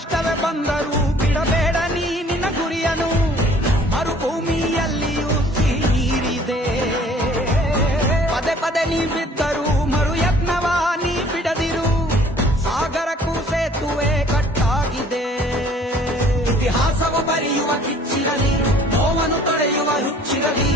ಕಷ್ಟವೇ ಬಂದರೂ ಬಿಡಬೇಡ ನೀ ನಿನ್ನ ಗುರಿಯನು ಮರುಭೂಮಿಯಲ್ಲಿಯೂ ಸಿಹಿ ನೀರಿದೆ ಪದೇ ಪದೇ ನೀ ಬಿದ್ದರೂ ಮರು ಯತ್ನವ ನೀ ಬಿಡದಿರು ಸಾಗರಕ್ಕೂ ಸೇತುವೆ ಕಟ್ಟಾಗಿದೆ ಇತಿಹಾಸವು ಬರೆಯುವ ಕಿಚ್ಚಿರಲಿ ನೋವನ್ನು ತೊಳೆಯುವ ಹುಚ್ಚಿರಲಿ